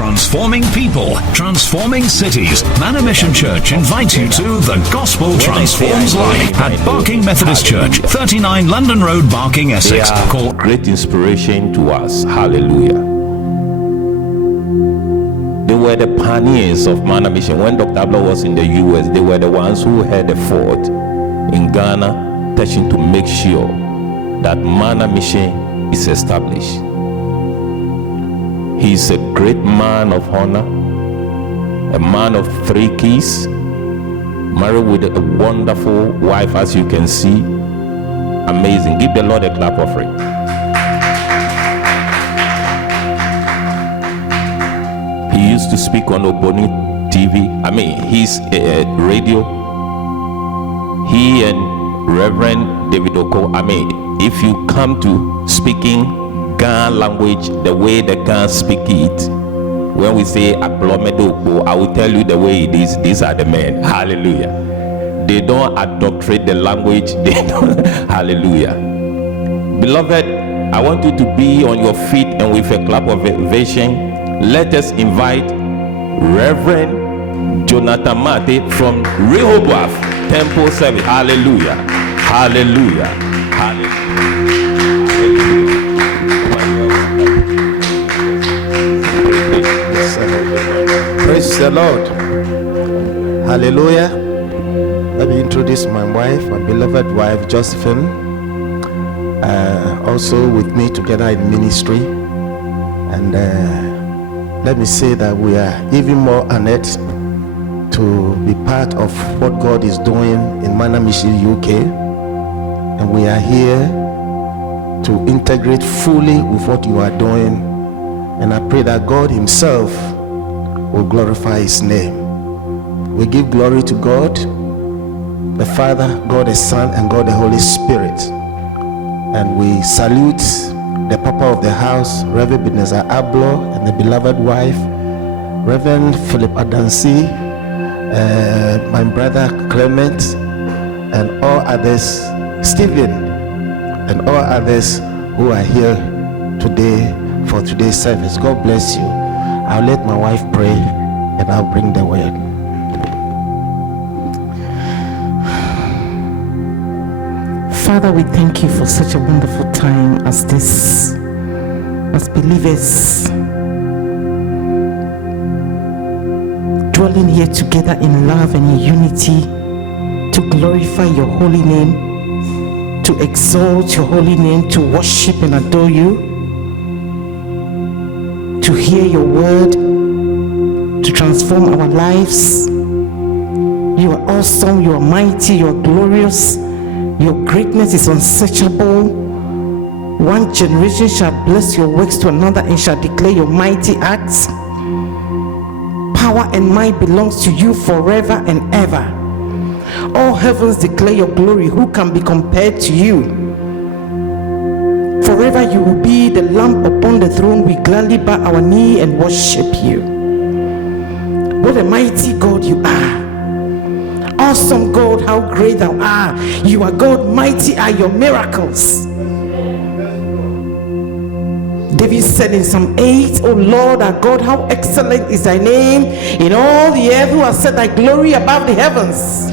Transforming people, transforming cities. Manor Mission Church invites you to The Gospel Transforms Life at Barking Methodist Church, 39 London Road, Barking, Essex. Call great inspiration to us. Hallelujah. They were the pioneers of Manor Mission. When Dr. Abloh was in the US, they were the ones who had the fort in Ghana, touching to make sure that Manor Mission is established. He is a great man of honor, a man of 3 keys, married with a wonderful wife, as you can see. Amazing. Give the Lord a clap offering. He used to speak on Oboni TV. His radio. He and Reverend David Oko. If you come to speaking Ghana language, the way the Ghana speak it, when we say Aplomedo, I will tell you the way it is. These are the men. Hallelujah. They don't adulterate the language. They don't. Hallelujah. Beloved, I want you to be on your feet, and with a clap of ovation, let us invite Reverend Jonathan Mate from Rehoboth Temple Service. Hallelujah. Hallelujah. Hallelujah. Praise the Lord. Hallelujah. Let me introduce my wife, my beloved wife, Josephine. Also with me together in ministry. And let me say that we are even more honored to be part of what God is doing in Manor Mission UK. And we are here to integrate fully with what you are doing. And I pray that God himself will glorify his name. We give glory to God the Father, God the Son, and God the Holy Spirit. And we salute the Papa of the house, Reverend Ebenezer Abloh, and the beloved wife, Reverend Philip Adansi, my brother Clement, and all others, Stephen, and all others who are here today for today's service. God bless you. I'll let my wife pray, and I'll bring the word. Father, we thank you for such a wonderful time as this, as believers dwelling here together in love and in unity to glorify your holy name, to exalt your holy name, to worship and adore you, to hear your word, to transform our lives. You are awesome, you are mighty, you are glorious. Your greatness is unsearchable. One generation shall bless your works to another and shall declare your mighty acts. Power and might belongs to you forever and ever. All heavens declare your glory. Who can be compared to you? Forever you will be the Lamb upon the throne. We gladly bow our knee and worship you. What a mighty God you are. Awesome God, how great thou art. You are God, mighty are your miracles. David said in Psalm 8, O Lord our God, how excellent is thy name in all the earth, who has set thy glory above the heavens.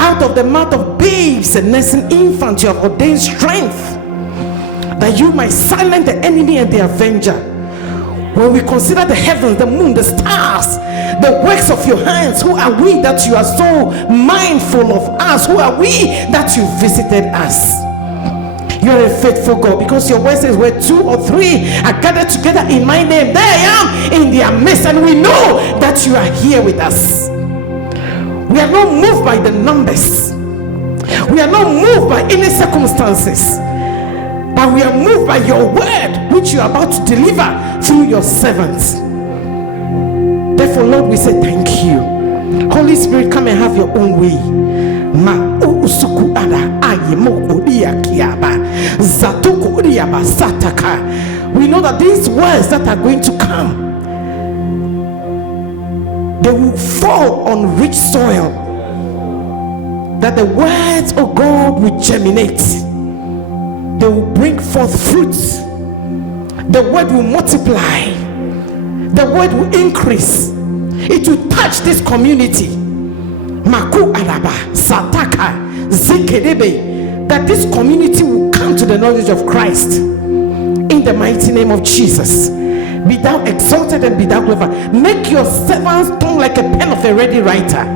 Out of the mouth of babes and nursing infants you have ordained strength, that you might silence the enemy and the avenger. When we consider the heavens, the moon, the stars, the works of your hands, who are we that you are so mindful of us? Who are we that you visited us? You are a faithful God, because your word says where 2 or 3 are gathered together in my name, there I am in their midst, and we know that you are here with us. We are not moved by the numbers. We are not moved by any circumstances, but we are moved by your word, which you are about to deliver through your servants. Therefore, Lord, we say thank you. Holy Spirit, come and have your own way. We know that these words that are going to come, they will fall on rich soil, that the words of God will germinate. They will bring forth fruits. The word will multiply. the word will increase. It will touch this community. Maku Araba, Sataka, Zikedebe, that this community will come to the knowledge of Christ. In the mighty name of Jesus. Be thou exalted and be thou glorified. Make your servants tongue like a pen of a ready writer.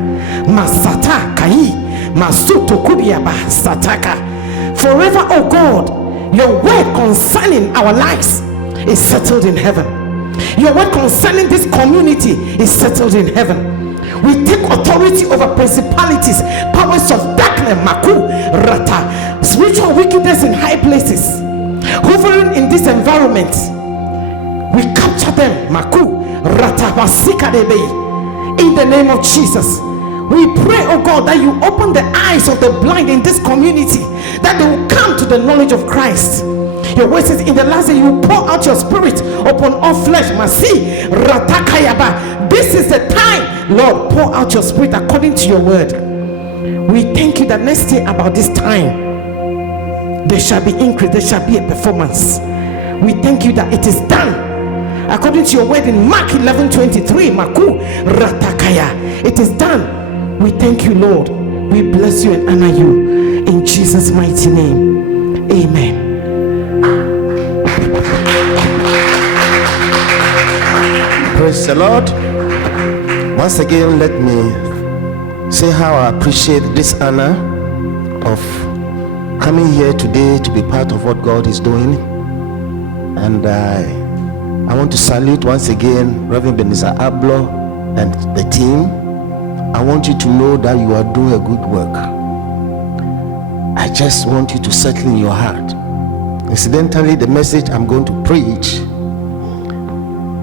Masata Kai, Masuto Kubiaba, Sataka. Forever, O God, your word concerning our lives is settled in heaven. Your word concerning this community is settled in heaven. We take authority over principalities, powers of darkness, Maku, Rata, spiritual wickedness in high places, hovering in this environment. We capture them, Maku, Rata, Basikadebe, in the name of Jesus. We pray, oh God, that you open the eyes of the blind in this community, that they will come to the knowledge of Christ. Your word says in the last day you will pour out your spirit upon all flesh. Masi Ratakayaba. This is the time, Lord, pour out your spirit according to your word. We thank you that next year about this time there shall be increase, there shall be a performance. We thank you that it is done according to your word in Mark 11:23. Maku Ratakaya. It is done. We thank you, Lord. We bless you and honor you in Jesus' mighty name. Amen. Praise the Lord. Once again, let me say how I appreciate this honor of coming here today to be part of what God is doing. And I want to salute once again Reverend Ebenezer Ablo and the team. I want you to know that you are doing a good work. I just want you to settle in your heart. Incidentally, the message I'm going to preach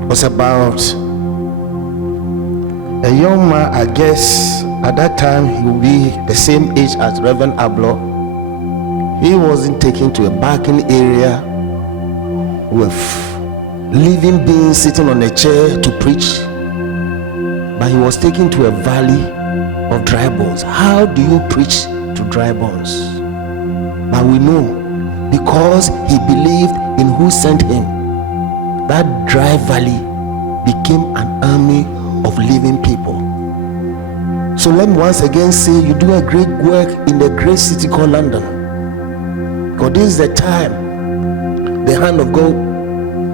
was about a young man. I guess at that time he will be the same age as Reverend Ablo. He wasn't taken to a barking area with living beings sitting on a chair to preach, but he was taken to a valley of dry bones. How do you preach to dry bones? But we know, because he believed in who sent him, that dry valley became an army of living people. So let me once again say, you do a great work in the great city called London, because this is the time the hand of God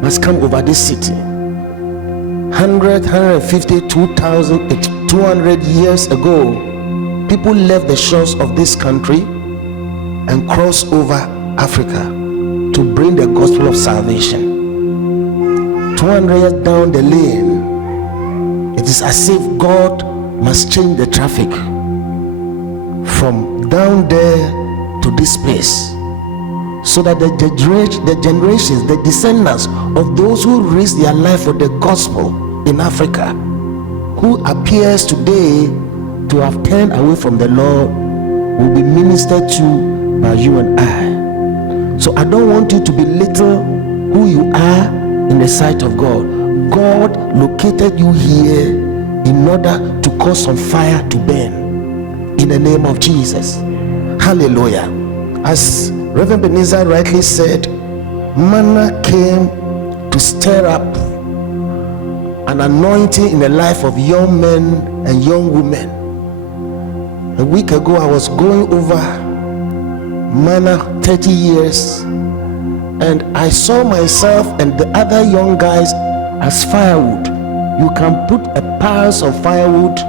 must come over this city. 150, 200 years ago, people left the shores of this country and crossed over Africa to bring the gospel of salvation. 200 years down the lane, it is as if God must change the traffic from down there to this place, so that the generations, the descendants of those who risked their life for the gospel in Africa, who appears today to have turned away from the Lord, will be ministered to by you and I. So I don't want you to belittle who you are in the sight of God. God located you here in order to cause some fire to burn in the name of Jesus. Hallelujah. As Reverend Ebenezer rightly said, manna came to stir up an anointing in the life of young men and young women. A week ago I was going over manna 30 years, and I saw myself and the other young guys as firewood. You can put a piles of firewood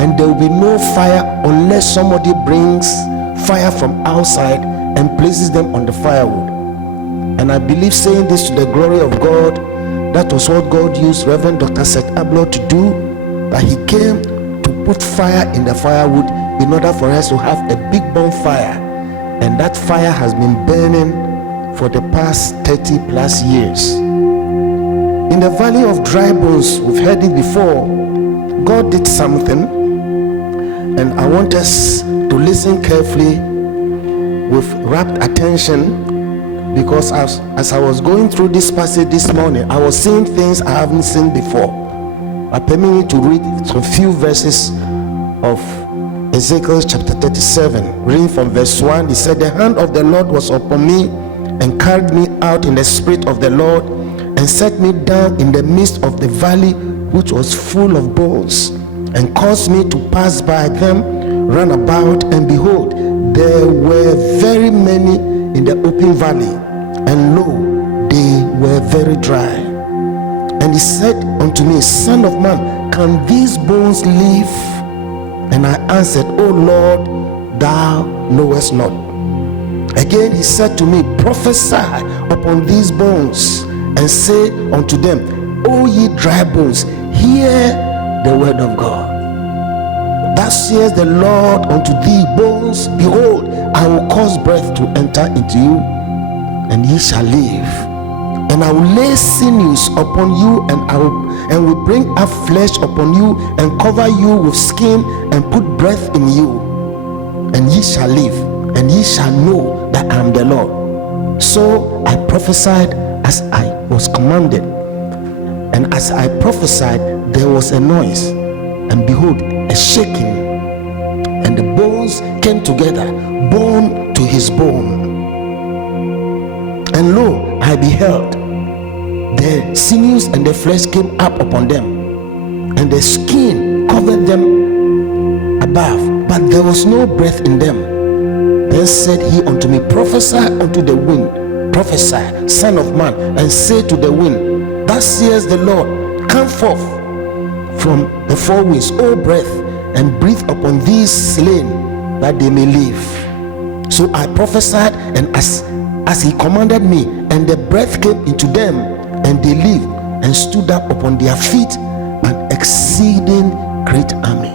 and there will be no fire unless somebody brings fire from outside and places them on the firewood. And I believe, saying this to the glory of God, that was what God used Reverend Dr. Seth Ablo to do, that he came to put fire in the firewood in order for us to have a big bonfire. And that fire has been burning for the past 30 plus years. In the valley of dry bones, we've heard it before, God did something, and I want us to listen carefully with rapt attention, because as I was going through this passage this morning, I was seeing things I haven't seen before. Permit me to read some few verses of Ezekiel chapter 37, reading from verse 1. He said, "The hand of the Lord was upon me and carried me out in the spirit of the Lord, and and set me down in the midst of the valley, which was full of bones, and caused me to pass by them round about, and behold, there were very many in the open valley, and lo, they were very dry. And he said unto me, Son of man, can these bones live? And I answered, O Lord, thou knowest not. Again he said to me, Prophesy upon these bones, and say unto them, O ye dry bones, hear the word of God. Thus says the Lord unto thee, bones, behold, I will cause breath to enter into you, and ye shall live. And I will lay sinews upon you, and will bring up flesh upon you, and cover you with skin, and put breath in you, and ye shall live, and ye shall know that I am the Lord. So I prophesied as I was commanded, and as I prophesied, there was a noise, and behold, a shaking, and the bones came together, bone to his bone. And lo, I beheld, the sinews and the flesh came up upon them, and the skin covered them above, but there was no breath in them. Then said he unto me, Prophesy unto the wind, prophesy, Son of man, and say to the wind, Thus says the Lord, Come forth from the four winds, O breath, and breathe upon these slain, that they may live. So I prophesied, and as he commanded me, and the breath came into them, and they lived, and stood up upon their feet, an exceeding great army.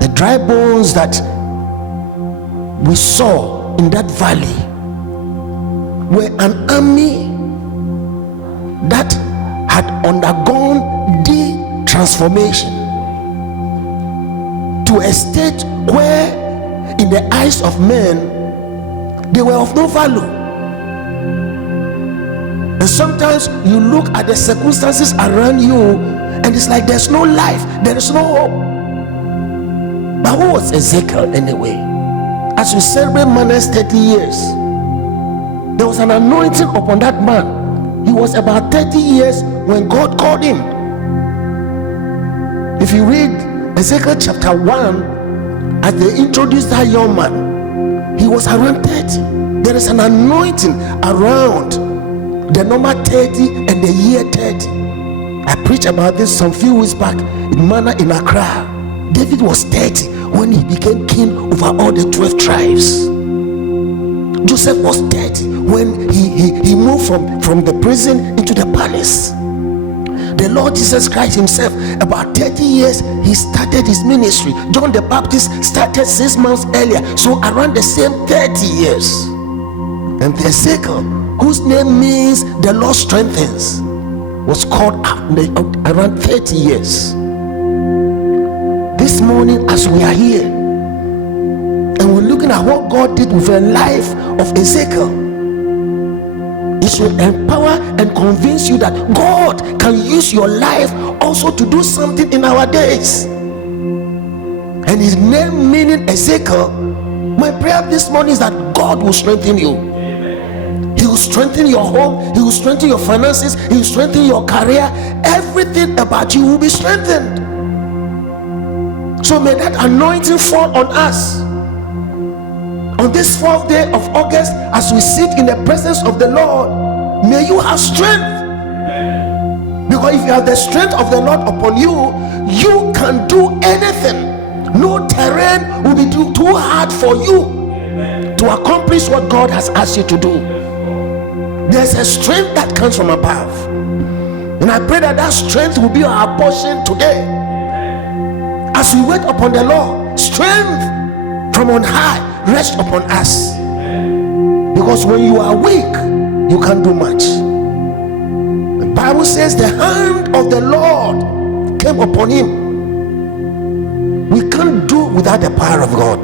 The dry bones that we saw in that valley were an army that had undergone the transformation to a state where, in the eyes of men, they were of no value. And sometimes you look at the circumstances around you, and it's like there's no life, there is no hope. But who was Ezekiel anyway? As we celebrate Manasseh's 30 years, there was an anointing upon that man. He was about 30 years when God called him. If you read Ezekiel chapter 1, as they introduced that young man, he was around 30. There is an anointing around the number 30 and the year 30. I preached about this some few weeks back in Mana in Accra. David was 30 when he became king over all the 12 tribes. Joseph was 30 when he moved from the prison into the palace. The Lord Jesus Christ himself, about 30 years, he started his ministry. John the Baptist started 6 months earlier, so around the same 30 years. And the Ezekiel, whose name means the Lord strengthens, was called out around 30 years. This morning, as we are here and we're looking at what God did with the life of Ezekiel, it should empower and convince you that God can use your life also to do something in our days. And his name meaning Ezekiel, my prayer this morning is that God will strengthen you. He will strengthen your home, he will strengthen your finances, he will strengthen your career. Everything about you will be strengthened. So may that anointing fall on us on this 4th day of August, as we sit in the presence of the Lord. May you have strength, because if you have the strength of the Lord upon you, you can do anything. No terrain will be too hard for you to accomplish what God has asked you to do. There's a strength that comes from above, and I pray that that strength will be our portion today as we wait upon the Lord. Strength from on high rest upon us, because when you are weak, you can't do much. The Bible says the hand of the Lord came upon him. We can't do without the power of God.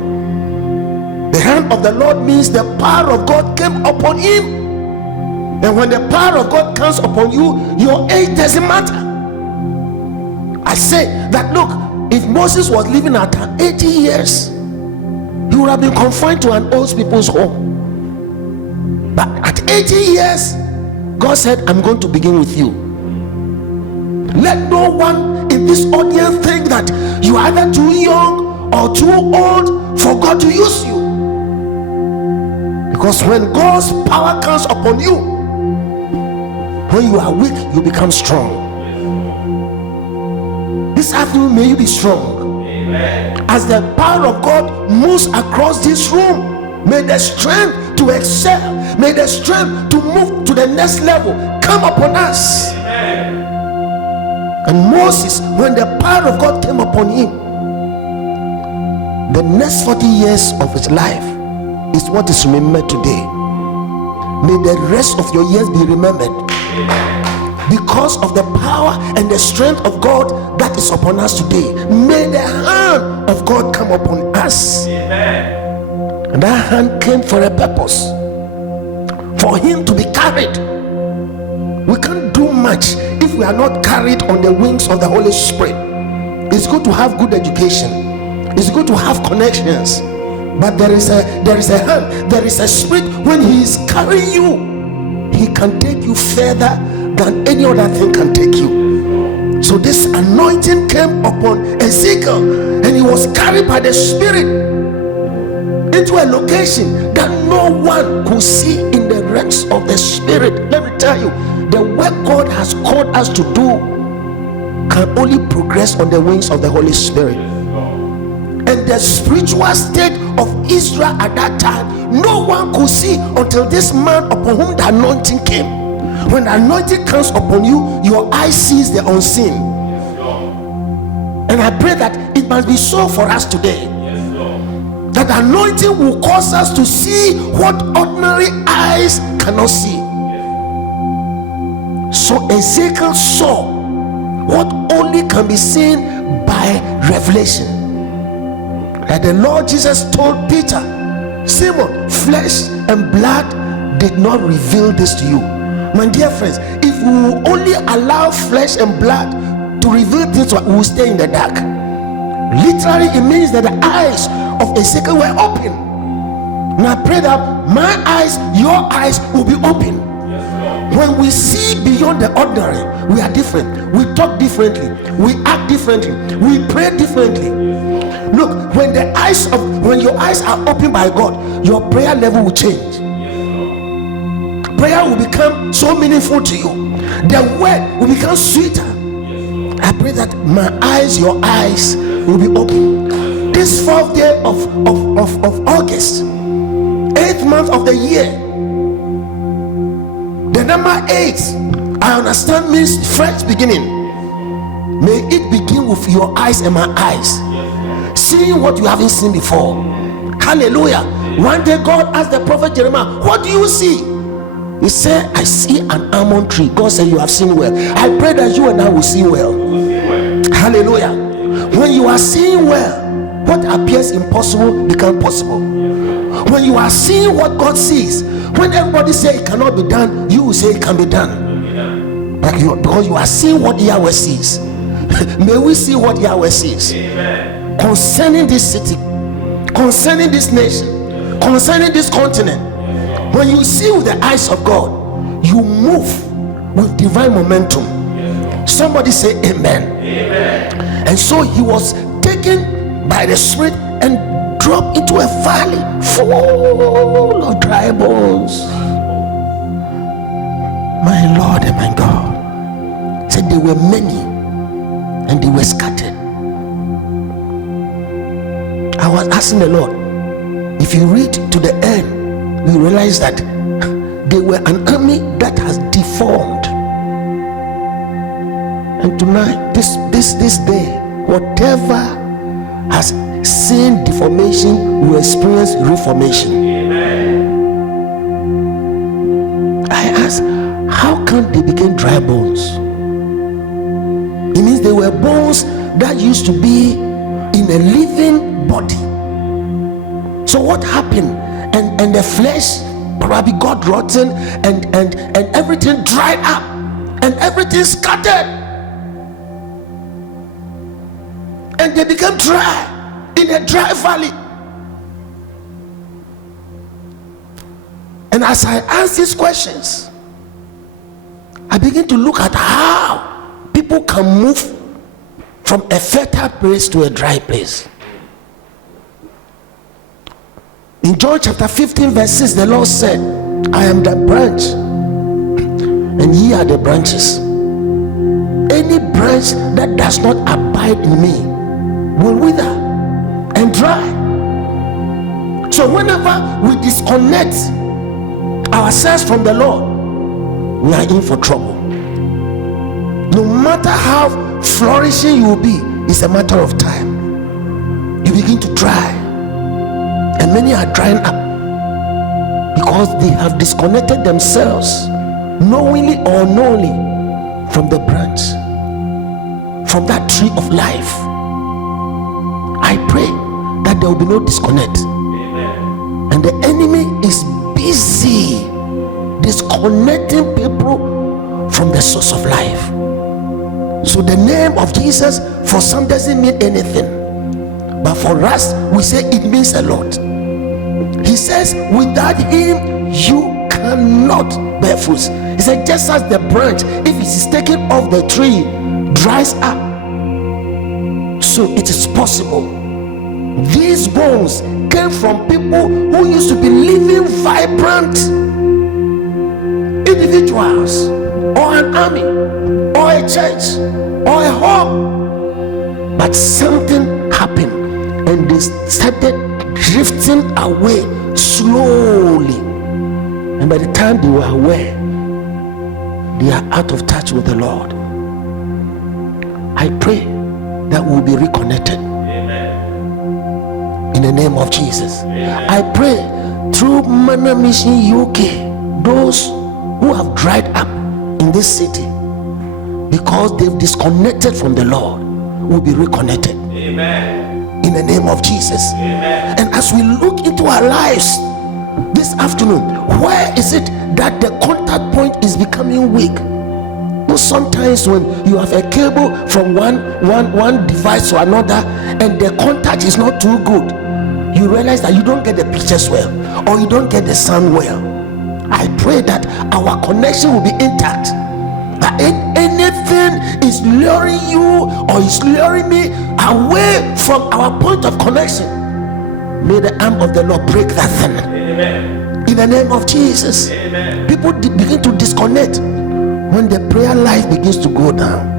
The hand of the Lord means the power of God came upon him. And when the power of God comes upon you, your age doesn't matter. I say that, look, if Moses was living at 80 years, he would have been confined to an old people's home. But at 80 years, God said, I'm going to begin with you. Let no one in this audience think that you are either too young or too old for God to use you. Because when God's power comes upon you, when you are weak, you become strong. This afternoon, may you be strong. Amen. As the power of God moves across this room, may the strength to excel, may the strength to move to the next level come upon us. Amen. And Moses, when the power of God came upon him, the next 40 years of his life is what is remembered today. May the rest of your years be remembered. Amen. Because of the power and the strength of God that is upon us today. May the hand of God come upon us. Amen. And that hand came for a purpose, for him to be carried. We can't do much if we are not carried on the wings of the Holy Spirit. It's good to have good education, it's good to have connections, but there is a hand, there is a spirit. When he is carrying you, he can take you further than any other thing can take you. So this anointing came upon Ezekiel, and he was carried by the Spirit into a location that no one could see in the realms of the Spirit. Let me tell you, the work God has called us to do can only progress on the wings of the Holy Spirit. And the spiritual state of Israel at that time, no one could see until this man upon whom the anointing came. When the anointing comes upon you, your eye sees the unseen. And I pray that it must be so for us today. That the anointing will cause us to see what ordinary eyes cannot see. So Ezekiel saw what only can be seen by revelation. That the Lord Jesus told Peter, Simon, flesh and blood did not reveal this to you. My dear friends, if we will only allow flesh and blood to reveal things, we will stay in the dark. Literally, it means that the eyes of Ezekiel were open. And I pray that my eyes, your eyes will be open. When we see beyond the ordinary, we are different. We talk differently. We act differently. We pray differently. Look, when your eyes are opened by God, your prayer level will change. Prayer will become so meaningful to you. The word will become sweeter. I pray that my eyes, your eyes will be open. This 4th day of August, 8th month of the year, the number 8, I understand, means fresh beginning. May it begin with your eyes and my eyes, seeing what you haven't seen before. Hallelujah. One day God asked the prophet Jeremiah, what do you see? He said, I see an almond tree. God said, you have seen well. I pray that you and I will see well. Hallelujah. When you are seeing well, what appears impossible becomes possible. When you are seeing what God sees, when everybody says it cannot be done, you will say it can be done. Because you are seeing what Yahweh sees. May we see what Yahweh sees. Amen. Concerning this city, concerning this nation, concerning this continent. When you see with the eyes of God, you move with divine momentum. Somebody say amen. Amen. And so he was taken by the Spirit and dropped into a valley full of dry bones. My Lord and my God, said there were many and they were scattered. I was asking the Lord, if you read to the end, we realize that they were an army that has deformed. And tonight, this day, whatever has seen deformation will experience reformation. Amen. I ask, how can they become dry bones? It means they were bones that used to be in a living body. So what happened? And the flesh probably got rotten, and everything dried up and everything scattered, and they became dry in a dry valley. And as I ask these questions, I begin to look at how people can move from a fertile place to a dry place. In John chapter 15 verse 6, the Lord said, I am the branch, and ye are the branches. Any branch that does not abide in me will wither and dry. So whenever we disconnect ourselves from the Lord, we are in for trouble. No matter how flourishing you will be, it's a matter of time. You begin to dry, and many are drying up because they have disconnected themselves, knowingly or unknowingly, from the branch, from that tree of life. I pray that there will be no disconnect. Amen. And the enemy is busy disconnecting people from the source of life. So the name of Jesus for some doesn't mean anything, but for us we say it means a lot. He says without him you cannot bear fruits. He said just as the branch, if it is taken off the tree, dries up, so it is possible. These bones came from people who used to be living vibrant individuals, or an army, or a church, or a home. But something happened and they started drifting away slowly, and by the time they were aware, they are out of touch with the Lord. I pray that we'll be reconnected. Amen. In the name of Jesus. Amen. I pray through Manna Mission UK, those who have dried up in this city because they've disconnected from the Lord will be reconnected. Amen. In the name of Jesus. Amen. And as we look into our lives this afternoon, where is it that the contact point is becoming weak? Well, sometimes when you have a cable from one device to another and the contact is not too good, you realize that you don't get the pictures well, or you don't get the sound well. I pray that our connection will be intact, that anything is luring you or is luring me away from our point of connection, may the arm of the Lord break that thing. Amen. In the name of Jesus. Amen. People begin to disconnect when the prayer life begins to go down.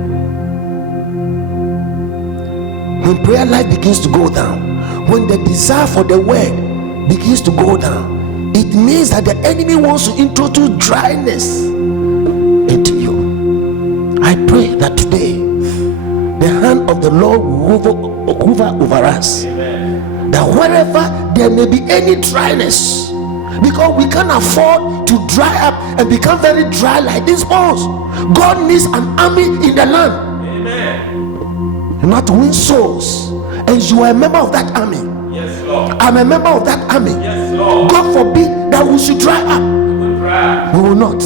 When prayer life begins to go down, when the desire for the word begins to go down, it means that the enemy wants to introduce dryness into you. I pray that today the hand of the Lord will hover over us. Amen. That wherever there may be any dryness, because we can't afford to dry up and become very dry like these bones. God needs an army in the land. Amen. You have to win souls, and you are a member of that army. Yes, Lord. I'm a member of that army. Yes, Lord. God forbid that we should dry up. We will not.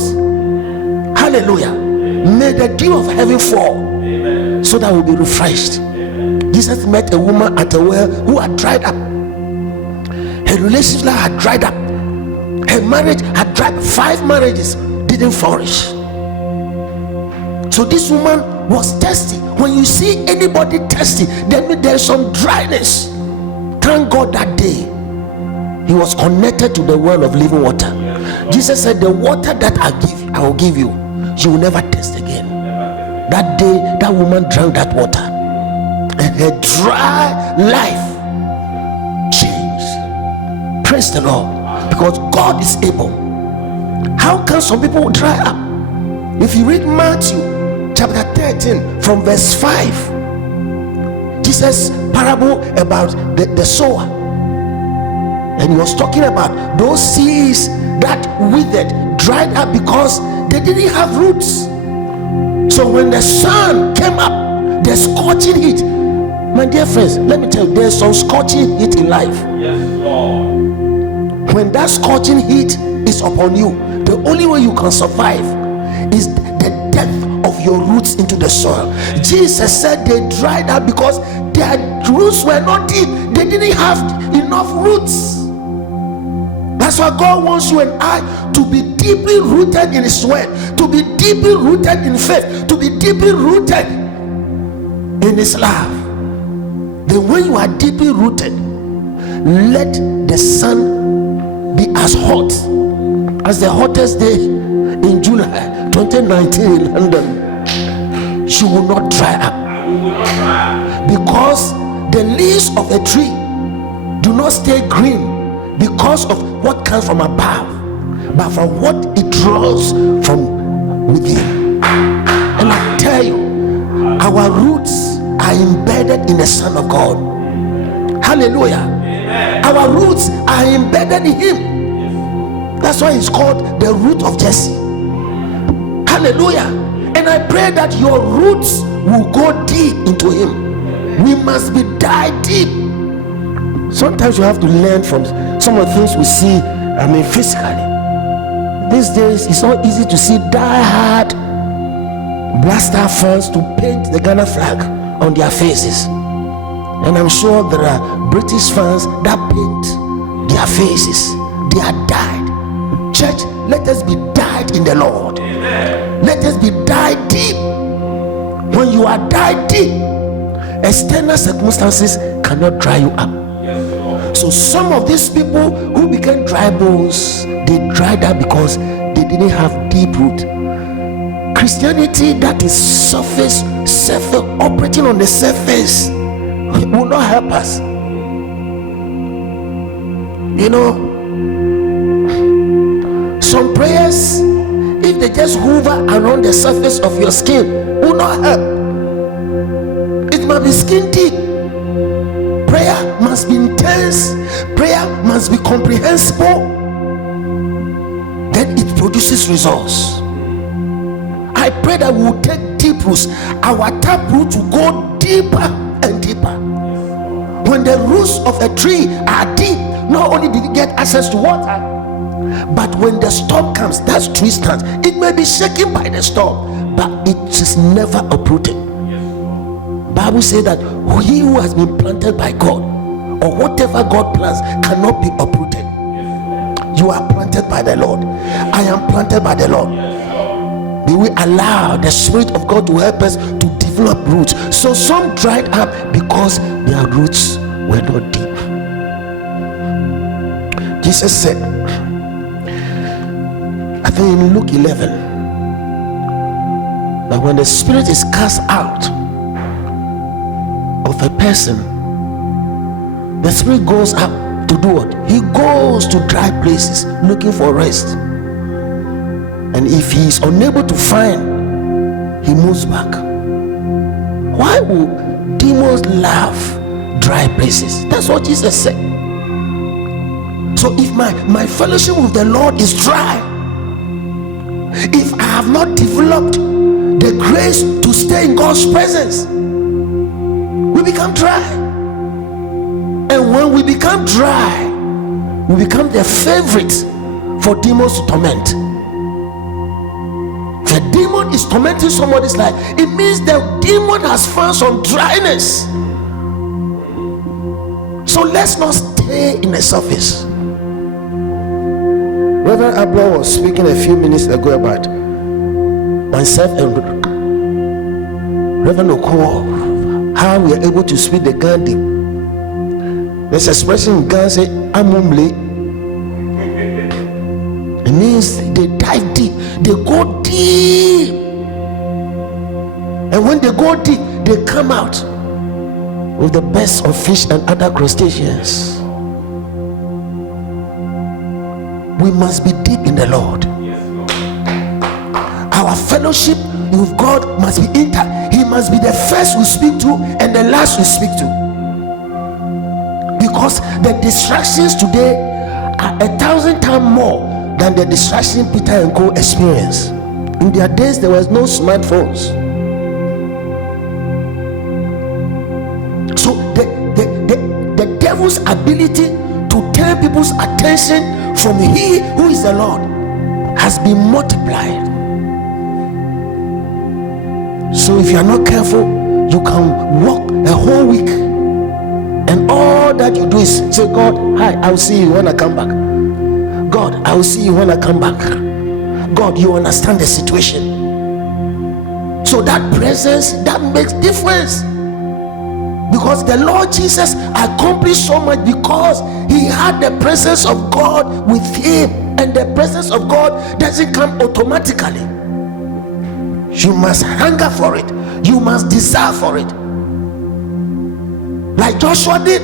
Hallelujah. Amen. May the dew of heaven fall. Amen. So that we'll be refreshed. Amen. Jesus met a woman at a well who had dried up. Her relationship had dried up. Her marriage had dried. 5 marriages didn't flourish. So this woman was thirsty. When you see anybody thirsty, then there's some dryness. Thank God that day he was connected to the well of living water. Jesus said, the water that I will give you, you will never taste again. That day that woman drank that water, and her dry life changed. Praise the Lord. Because God is able. How can some people dry up? If you read Matthew chapter 13 from verse 5, Jesus parable about the sower, and he was talking about those seeds that withered, dried up because they didn't have roots. So when the sun came up, the scorching heat, my dear friends, let me tell you, there's some scorching heat in life. Yes, Lord. When that scorching heat is upon you, the only way you can survive is the depth of your roots into the soil. Jesus said they dried up because their roots were not deep. They didn't have enough roots. That's why God wants you and I to be deeply rooted in His word, to be deeply rooted in faith, to be deeply rooted in His love. Then when you are deeply rooted, let the sun be as hot as the hottest day in July 2019 in London. You will not dry up, because the leaves of a tree do not stay green because of what comes from above, but from what it draws from within. And I tell you, our roots are embedded in the Son of God. Hallelujah. Our roots are embedded in Him. That's why He's called the root of Jesse. Hallelujah. And I pray that your roots will go deep into Him. We must be dive deep. Sometimes you have to learn from some of the things we see, physically. These days it's not easy to see die-hard Blaster fans to paint the Ghana flag on their faces. And I'm sure there are British fans that paint their faces. They are dyed. Church, let us be dyed in the Lord. Let us be dyed deep. When you are dyed deep, external circumstances cannot dry you up. So some of these people who became dry bones, they dried up because they didn't have deep root. Christianity that is surface operating on the surface will not help us. You know, some prayers, if they just hover around the surface of your skin, will not help. It must be skin deep. Prayer must be intense. Prayer must be comprehensible. Then it produces results. I pray that we will take deep roots. Our tap roots will go deeper and deeper. When the roots of a tree are deep, not only did it get access to water, but when the storm comes, that tree stands. It may be shaken by the storm, but it is never uprooted. Bible says that he who has been planted by God, or whatever God plants, cannot be uprooted. You are planted by the Lord. I am planted by the Lord. May we allow the Spirit of God to help us to develop roots. So some dried up because their roots were not deep. Jesus said, I think in Luke 11, that when the spirit is cast out of a person, the spirit goes up to do what? He goes to dry places looking for rest. And if he is unable to find, he moves back. Why would demons love dry places? That's what Jesus said. So if my fellowship with the Lord is dry, if I have not developed the grace to stay in God's presence, we become dry. And when we become dry, we become the favorite for demons to torment. If a demon is tormenting somebody's life, it means the demon has found some dryness. So let's not stay in the surface. Reverend Abla was speaking a few minutes ago about myself and Reverend Okowo, how we are able to speak the Gandhi. There's an expression in Ghana say amumle. It means they dive deep, they go deep, and when they go deep, they come out with the best of fish and other crustaceans. We must be deep in the Lord. Our fellowship with God must be intact. He must be the first we speak to and the last we speak to. Because the distractions today are 1,000 times more than the distraction Peter and Co experienced. In their days, there was no smartphones. So the devil's ability to turn people's attention from He who is the Lord has been multiplied. So if you are not careful, you can walk a whole week and all that you do is say, God, hi, I'll see you when I come back. God, I will see you when I come back. God, you understand the situation. So that presence, that makes difference, because the Lord Jesus accomplished so much because he had the presence of God with him, and the presence of God doesn't come automatically. You must hunger for it, you must desire for it, like Joshua did.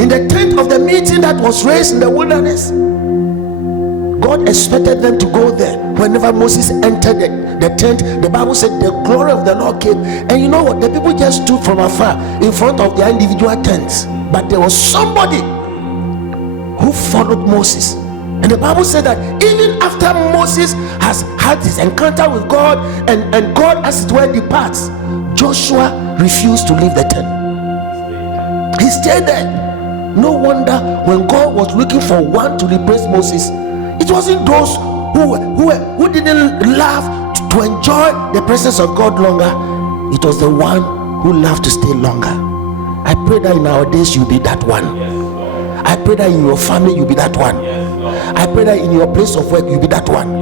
In the tent of the meeting that was raised in the wilderness, God expected them to go there. Whenever Moses entered the tent, the Bible said the glory of the Lord came. And you know what? The people just stood from afar in front of their individual tents. But there was somebody who followed Moses. And the Bible said that even after Moses has had his encounter with God, and God as it were departs, Joshua refused to leave the tent. He stayed there. No wonder when God was looking for one to replace Moses, it wasn't those who didn't love to enjoy the presence of God longer. It was the one who loved to stay longer. I pray that in our days you'll be that one. I pray that in your family you'll be that one. I pray that in your place of work you'll be that one.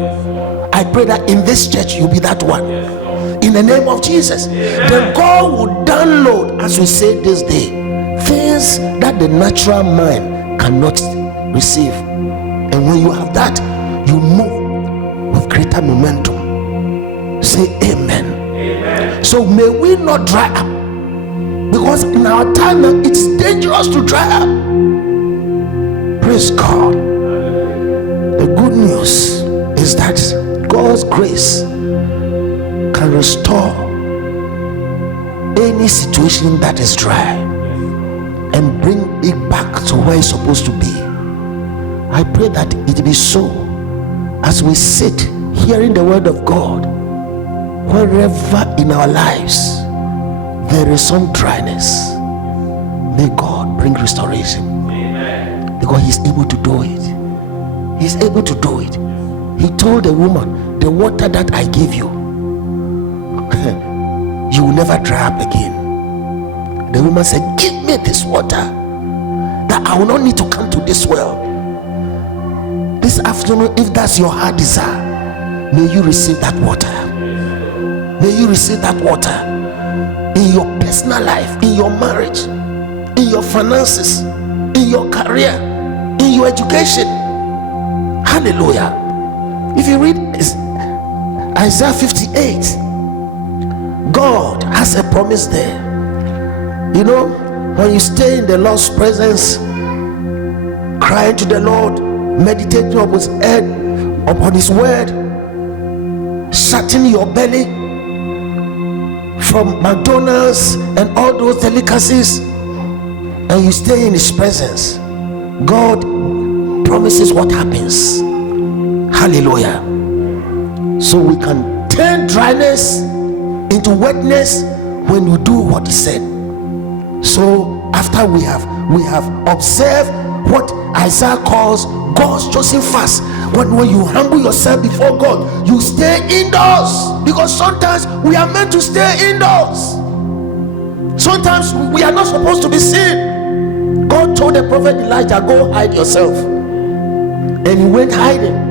I pray that in this church you'll be that one. In the name of Jesus, then God will download, as we say this day, things that the natural mind cannot receive. And when you have that, you move with greater momentum. Say amen. Amen. So may we not dry up, because in our time now it's dangerous to dry up. Praise God. The good news is that God's grace can restore any situation that is dry and bring it back to where it's supposed to be. I pray that it be so as we sit hearing the word of God. Wherever in our lives there is some dryness, may God bring restoration. Amen. Because he's able to do it. He's able to do it. He told the woman, the water that I give you, you will never dry up again. The woman said, give me this water, that I will not need to come to this well. This afternoon, if that's your heart desire, may you receive that water. May you receive that water in your personal life, in your marriage, in your finances, in your career, in your education. Hallelujah. If you read Isaiah 58, God has a promise there. You know, when you stay in the Lord's presence, crying to the Lord, meditating upon his word, shutting your belly from McDonald's and all those delicacies, and you stay in his presence, God promises what happens. Hallelujah. So we can turn dryness into wetness when we do what he said. So after we have observed what Isaiah calls God's chosen fast, when you humble yourself before God, you stay indoors, because sometimes we are meant to stay indoors. Sometimes we are not supposed to be seen. God told the prophet Elijah, go hide yourself, and he went hiding.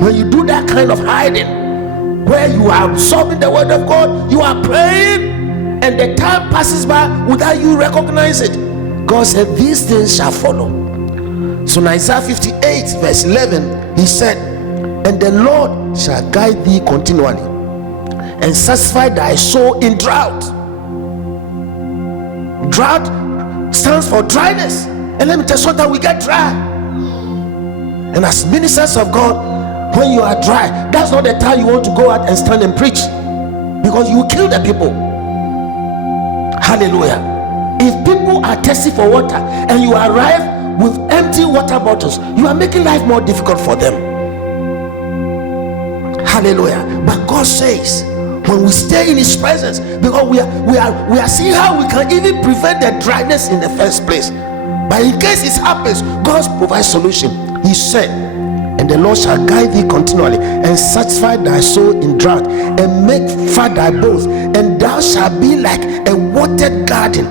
When you do that kind of hiding, where you are absorbing the word of God, you are praying, and the time passes by without you recognize it, God said these things shall follow. So in Isaiah 58 verse 11, he said, and the Lord shall guide thee continually and satisfy thy soul in drought. Drought stands for dryness, and let me tell you something, we get dry. And as ministers of God, when you are dry, that's not the time you want to go out and stand and preach, because you will kill the people. Hallelujah. If people are thirsty for water and you arrive with empty water bottles, you are making life more difficult for them. Hallelujah. But God says, when we stay in his presence, because we are seeing how we can even prevent the dryness in the first place. But in case it happens, God provides solution. He said, and the Lord shall guide thee continually and satisfy thy soul in drought and make fat thy bones, and thou shalt be like a watered garden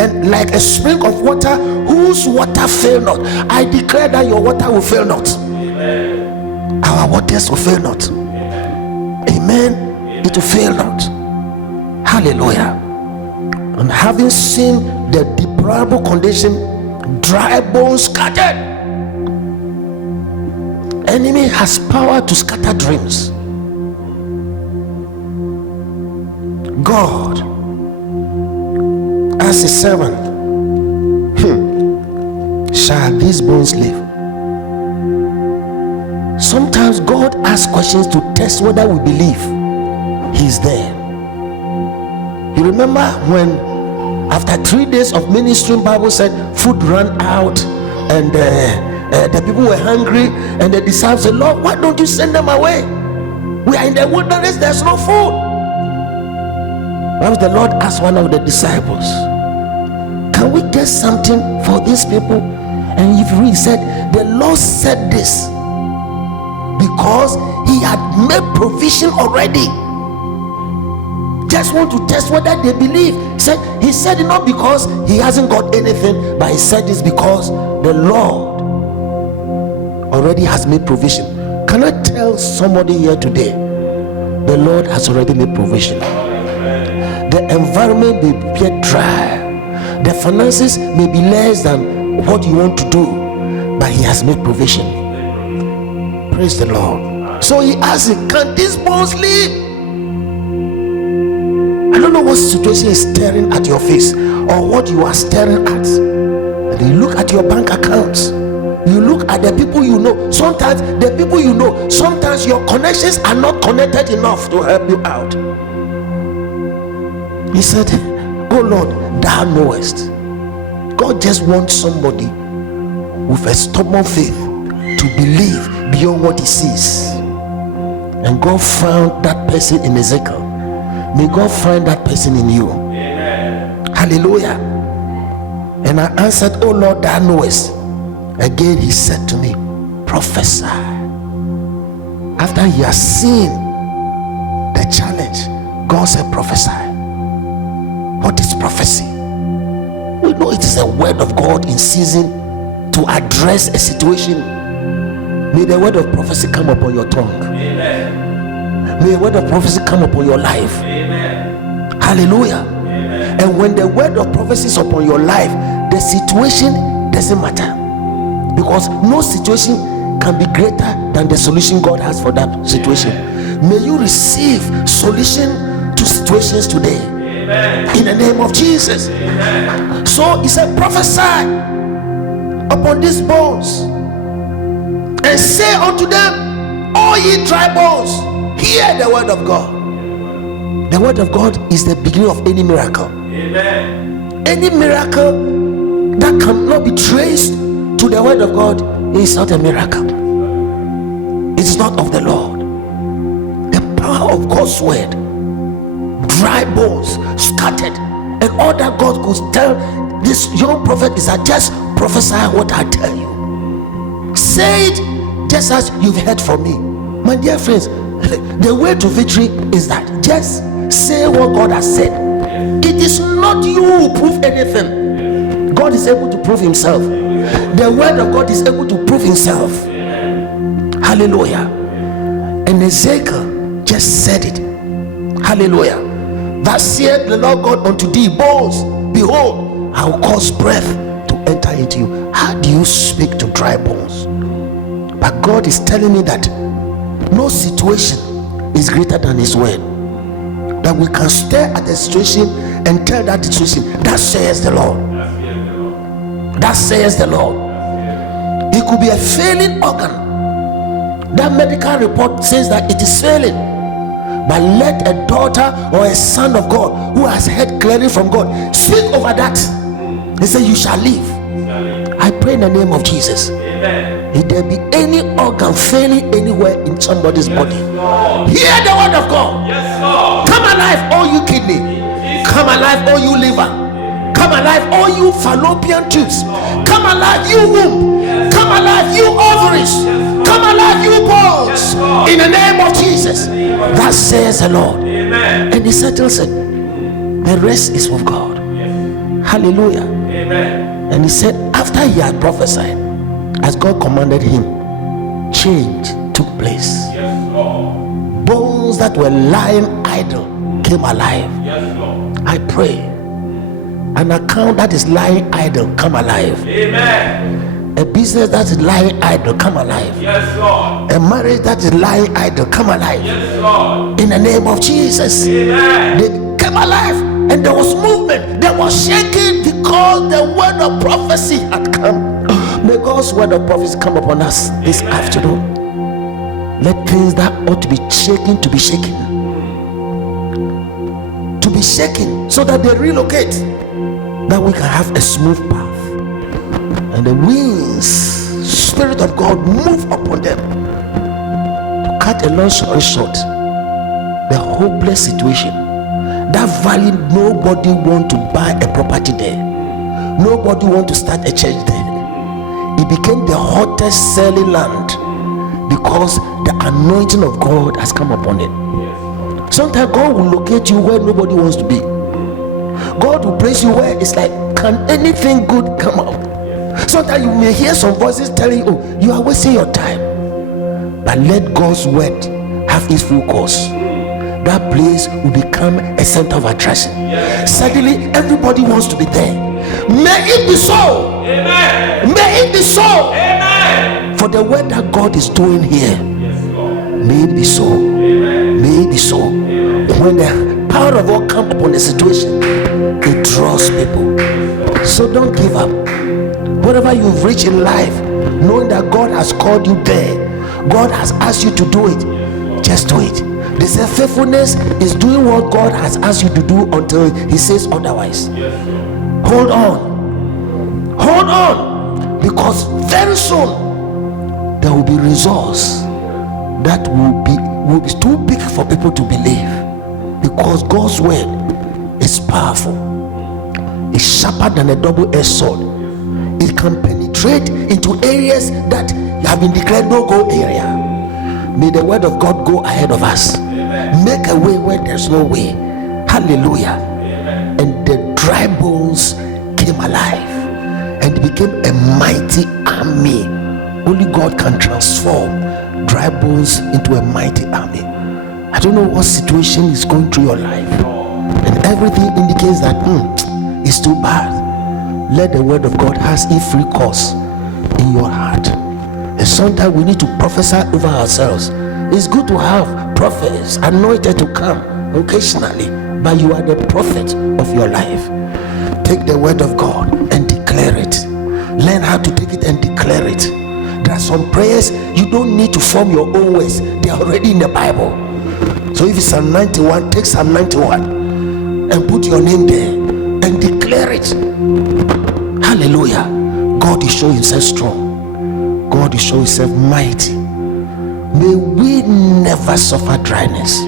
and like a spring of water whose whose water fail not. I declare that your water will fail not. Our waters will fail not. Amen. It will fail not. Hallelujah. And having seen the deplorable condition, dry bones scattered. Enemy has power to scatter dreams. God, as a servant, shall these bones live? Sometimes God asks questions to test whether we believe He's there. You remember when after 3 days of ministry, Bible said food ran out and the people were hungry, and the disciples said, Lord, why don't you send them away? We are in the wilderness, there's no food. Once the Lord asked one of the disciples, can we get something for these people? And if he said, the Lord said this because He had made provision already. Just want to test whether they believe. He said it not because he hasn't got anything, but he said this because the Lord already has made provision. Can I tell somebody here today, the Lord has already made provision. The environment may be dry, the finances may be less than what you want to do, but He has made provision. Praise the Lord. So he asked, can these bones live? I don't know what situation is staring at your face or what you are staring at. And you look at your bank accounts, you look at the people you know. Sometimes the people you know, sometimes your connections are not connected enough to help you out. He said, oh Lord, thou knowest. God just wants somebody with a stubborn faith to believe beyond what he sees. And God found that person in Ezekiel. May God find that person in you. Amen. Hallelujah. And I answered, oh Lord, thou knowest. Again he said to me, prophesy. After he has seen the challenge, God said, prophesy. What is prophecy? We know it is a word of God in season to address a situation. May the word of prophecy come upon your tongue. Amen. May the word of prophecy come upon your life. Amen. Hallelujah. Amen. And when the word of prophecy is upon your life, the situation doesn't matter, because no situation can be greater than the solution God has for that situation. Amen. May you receive solution to situations today. Amen. In the name of Jesus. Amen. So he said, prophesy upon these bones and say unto them, all ye dry bones, hear the word of God. The word of God is the beginning of any miracle. Amen. Any miracle that cannot be traced to the word of God is not a miracle. It is not of the Lord. The power of God's word, dry bones scattered, and all that God could tell this young prophet is that just prophesy what I tell you. Say it just as you've heard from me. My dear friends, the way to victory is that just say what God has said. It is not you who prove anything. God is able to prove himself. The word of God is able to prove himself. Hallelujah. And Ezekiel just said it. Hallelujah. Thus saith the Lord God unto thee, bones, behold, I will cause breath to enter into you. How do you speak to dry bones? But God is telling me that no situation is greater than his word. That we can stare at the situation and tell that situation, that says the Lord. That says the Lord. It could be a failing organ. That medical report says that it is failing. But let a daughter or a son of God who has heard clearly from God speak over that. He said, you shall live. I pray in the name of Jesus. Amen. If there be any organ failing anywhere in somebody's body, hear the word of God. Yes, Lord. Come alive, all you kidney. Come alive, all you liver. Come alive, all you fallopian tubes. Come alive, you womb. Come alive, you ovaries. Come alive, you bones. In the name of Jesus. That says the Lord. Amen. And he settles it. The rest is with God. Yes. Hallelujah. Amen. And he said, after he had prophesied, as God commanded him, change took place. Yes, Lord. Bones that were lying idle came alive. Yes, Lord. I pray an account that is lying idle come alive. Amen. A business that is lying idle come alive. Yes, Lord. A marriage that is lying idle come alive. Yes, Lord. In the name of Jesus. Amen. They came alive, and there was movement, there was shaking, because the word of prophecy had come. May God's word of prophecy come upon us this afternoon. Let things that ought to be shaken to be shaken, so that they relocate, that we can have a smooth path, and the winds, Spirit of God, move upon them. To cut a long story short, the hopeless situation, that valley, nobody want to buy a property there, nobody want to start a church there. It became the hottest selling land because the anointing of God has come upon it. Sometimes God will locate you where nobody wants to be. God will place you where it's like, can anything good come out? Sometimes you may hear some voices telling you, oh, you are wasting your time. But let God's word have its full course. That place will become a center of attraction. Suddenly everybody wants to be there. May it be so. Amen. May it be so. Amen. For the work that God is doing here, may it be so. Amen. May it be so. When the power of God comes upon the situation, it draws people. So don't give up. Whatever you've reached in life, knowing that God has called you there, God has asked you to do it, just do it. They say faithfulness is doing what God has asked you to do until he says otherwise. Hold on. Hold on. Because very soon there will be results that will be too big for people to believe. Because God's word is powerful. It's sharper than a double-edged sword. It can penetrate into areas that have been declared no-go area. May the word of God go ahead of us. Make a way where there's no way. Hallelujah. And the dry bones came alive and became a mighty army. Only God can transform dry bones into a mighty army. I don't know what situation is going through your life, and everything indicates that it's too bad. Let the word of God has a free course in your heart. And sometimes we need to prophesy over ourselves. It's good to have prophets anointed to come occasionally, but you are the prophet of your life. Take the word of God and declare it. Learn how to take it and declare it. There are some prayers you don't need to form your own words. They are already in the Bible. So if it's Psalm 91, take Psalm 91 and put your name there and declare it. Hallelujah. God is showing himself strong. God is showing himself mighty. May we never suffer dryness.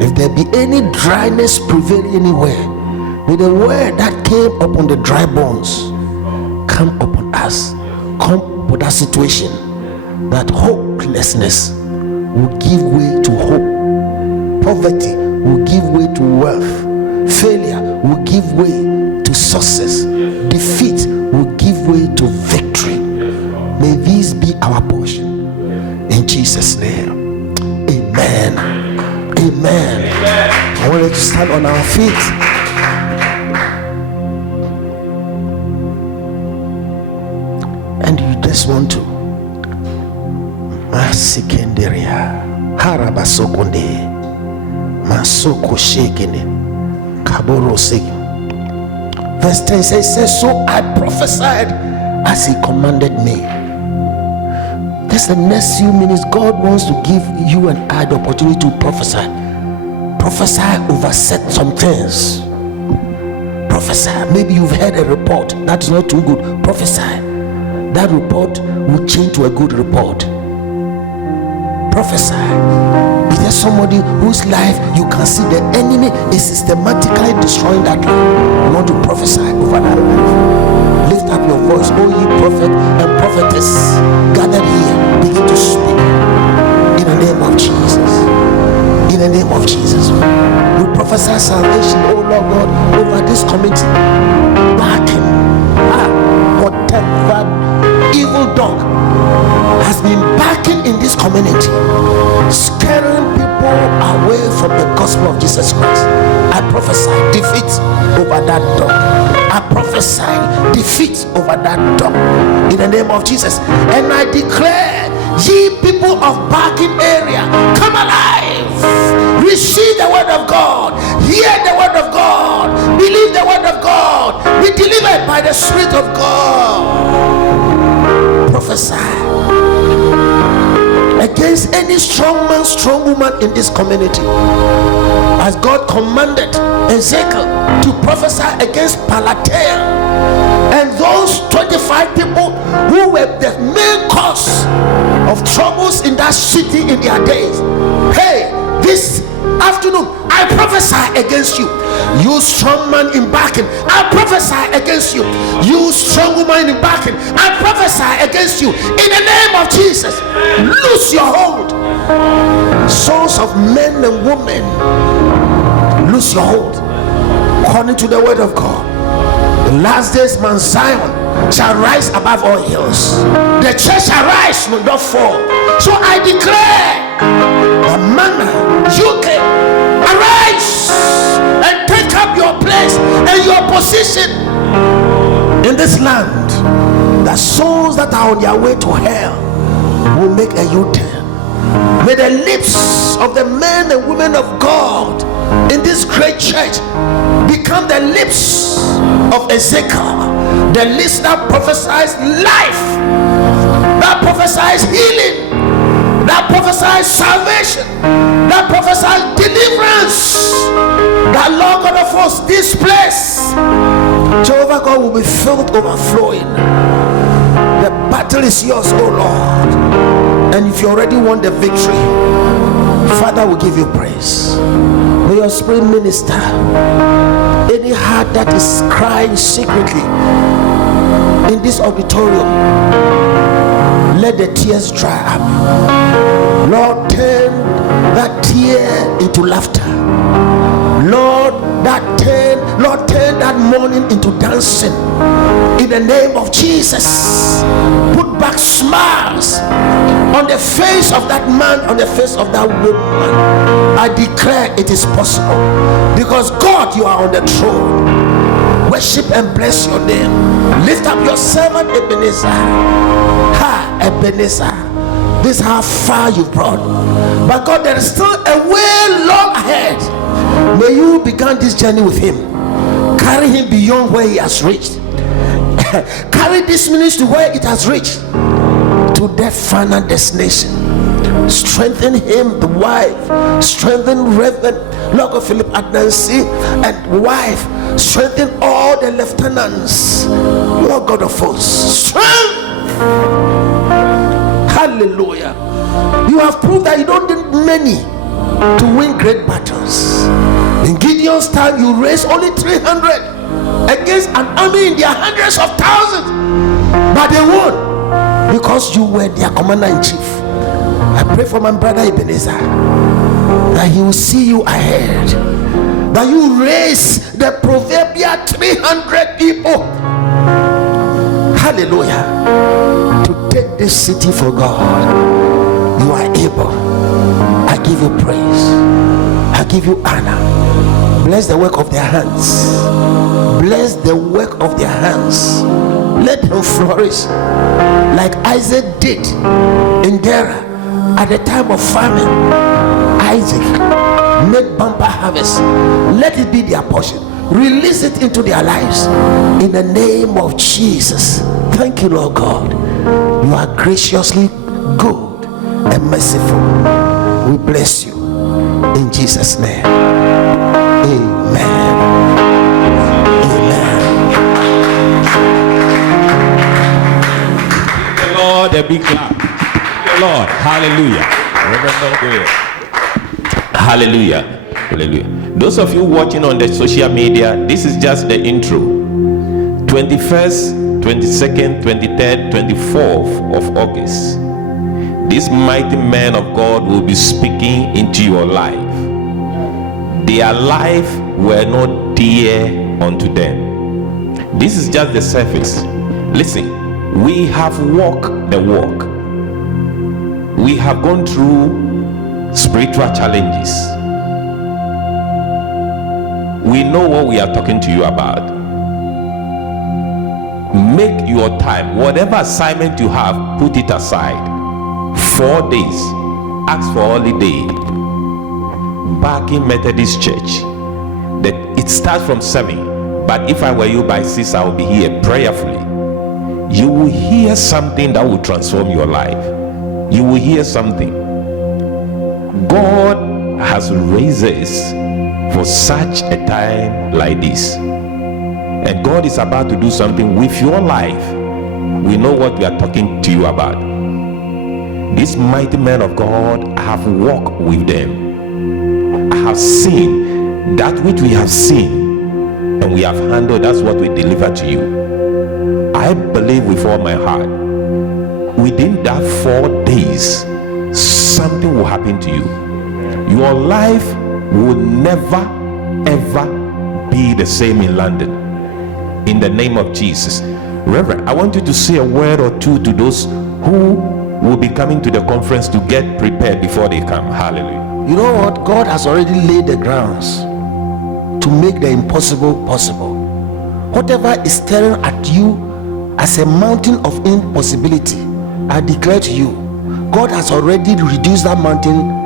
If there be any dryness prevailing anywhere, may the word that came upon the dry bones come upon us. Come with that situation, that hopelessness will give way to hope. Poverty will give way to wealth. Failure will give way to success. Defeat will give way to victory. May these be our portion. In Jesus' name. Amen. Amen. I want you to stand on our feet. And you just want to Masikenderia Harabasokonde Masoko Shekene Kaboro Seki. Verse 10 says, so I prophesied as he commanded me. That's the next few minutes. God wants to give you and I the opportunity to prophesy. Prophesy over some things. Prophesy. Maybe you've heard a report that is not too good. Prophesy. That report will change to a good report. Prophesy. Is there somebody whose life you can see the enemy is systematically destroying that life? You want to prophesy over that life. Lift up your voice, oh ye prophet and prophetess gathered here, begin to speak in the name of Jesus. In the name of Jesus, we prophesy salvation, oh Lord God, over this community. Back him. whatever evil dog has been barking in this community, scaring people away from the gospel of Jesus Christ, I prophesy defeat over that dog. I prophesy defeat over that dog in the name of Jesus. And I declare, ye people of barking area, come alive. Receive the word of God. Hear the word of God. Believe the word of God. Be delivered by the Spirit of God. Prophesy against any strong man, strong woman in this community, as God commanded Ezekiel to prophesy against Palatiel and those 25 people who were the main cause of troubles in that city in their days. Hey, this afternoon I prophesy against you, you strong man in Barking. I prophesy against you, you strong woman in Barking. I prophesy against you in the name of Jesus. Lose your hold. Souls of men and women, lose your hold according to the word of God. The last days, Mount Zion shall rise above all hills. The church shall rise, will not fall. So I declare, Amana, UK, arise and take up your place and your position in this land. The souls that are on their way to hell will make a U-turn. May the lips of the men and women of God in this great church become the lips of Ezekiel, the lips that prophesies life, that prophesies healing, that prophesies salvation, that prophesies deliverance. That Lord God of hosts, this place, Jehovah God, will be filled overflowing. The battle is yours, oh Lord. And if you already won the victory, Father will give you praise. May your spirit minister any heart that is crying secretly in this auditorium. Let the tears dry up. Lord, turn that tear into laughter. Lord, turn that mourning into dancing in the name of Jesus. Put back smiles on the face of that man, on the face of that woman. I declare it is possible, because God, you are on the throne. Worship and bless your name. Lift up your servant Ebenezer. Ebenezer, this is how far you've brought, but God, there is still a way long ahead. May you begin this journey with him. Carry him beyond where he has reached. Carry this ministry where it has reached, to their final destination. Strengthen him, the wife. Strengthen Reverend Lord of Philip Adnancy and wife. Strengthen all the lieutenants. Lord God of hosts, strength. Hallelujah. You have proved that you don't need many to win great battles. In Gideon's time, you raised only 300 against an army in their hundreds of thousands, but they won because you were their commander-in-chief. I pray for my brother Ebenezer that he will see you ahead, that you raise the proverbial 300 people, hallelujah, to take this city for God. You are able. I give you praise, I give you honor. Bless the work of their hands. Bless the work of their hands. Let them flourish like Isaac did in Gerar. At the time of famine, Isaac made bumper harvest. Let it be their portion. Release it into their lives in the name of Jesus. Thank you, Lord God. You are graciously good and merciful. We bless you in Jesus' name. Amen. Amen. Give the Lord a big clap. Give the Lord. Hallelujah. Hallelujah. Hallelujah. Those of you watching on the social media, this is just the intro. 21st, 22nd, 23rd, 24th of August. This mighty man of God will be speaking into your life. Their life were not dear unto them. This is just the surface. Listen, We have walked the walk. We have gone through spiritual challenges. We know what we are talking to you about. Make your time, whatever assignment you have, put it aside. 4 days, ask for holiday. Barking Methodist Church, that it starts from 7, but if I were you, by 6 I will be here prayerfully. You will hear something that will transform your life. You will hear something. God has raised us for such a time like this, and God is about to do something with your life. We know what we are talking to you about. These mighty men of God, I have walked with them. I have seen that which we have seen, and we have handled. That's what we deliver to you. I believe with all my heart, within that 4 days, something will happen to you. Your life will never ever be the same in London, in the name of Jesus. Reverend, I want you to say a word or two to those who will be coming to the conference to get prepared before they come. Hallelujah. You know what? God has already laid the grounds to make the impossible possible. Whatever is staring at you as a mountain of impossibility, I declare to you, God has already reduced that mountain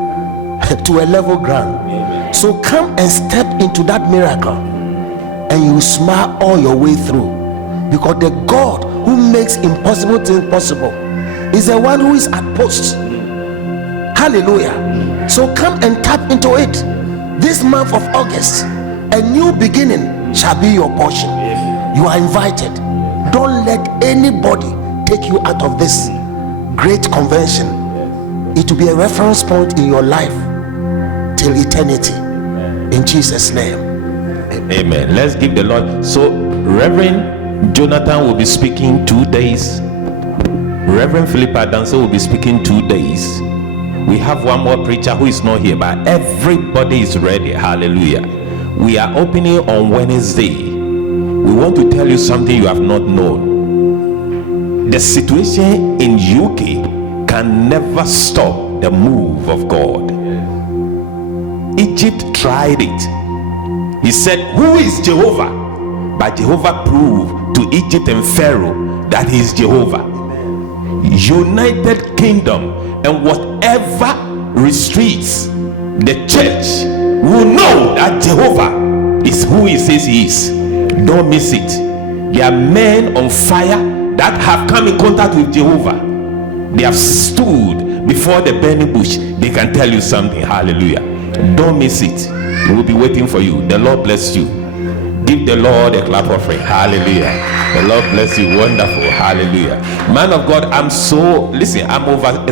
to a level ground. Amen. So come and step into that miracle, and you smile all your way through, because the God who makes impossible things possible is the one who is at post. Hallelujah. So come and tap into it. This month of August, a new beginning shall be your portion. You are invited. Don't let anybody take you out of this great convention. It will be a reference point in your life till eternity. In Jesus' name. Amen. Let's give the Lord. So Reverend Jonathan will be speaking 2 days. Reverend Philip Adanso will be speaking 2 days. We have one more preacher who is not here, but everybody is ready. Hallelujah. We are opening on Wednesday. We want to tell you something you have not known. The situation in UK can never stop the move of God. Egypt tried it. He said, "Who is Jehovah?" But Jehovah proved to Egypt and Pharaoh that he is Jehovah. United Kingdom, and whatever restricts the church will know that Jehovah is who he says he is. Don't miss it. There are men on fire that have come in contact with Jehovah. They have stood before the burning bush. They can tell you something. Hallelujah. Don't miss it. We will be waiting for you. The Lord bless you. Give the Lord a clap of praise. Hallelujah. The Lord bless you. Wonderful. Hallelujah. Man of God, I'm over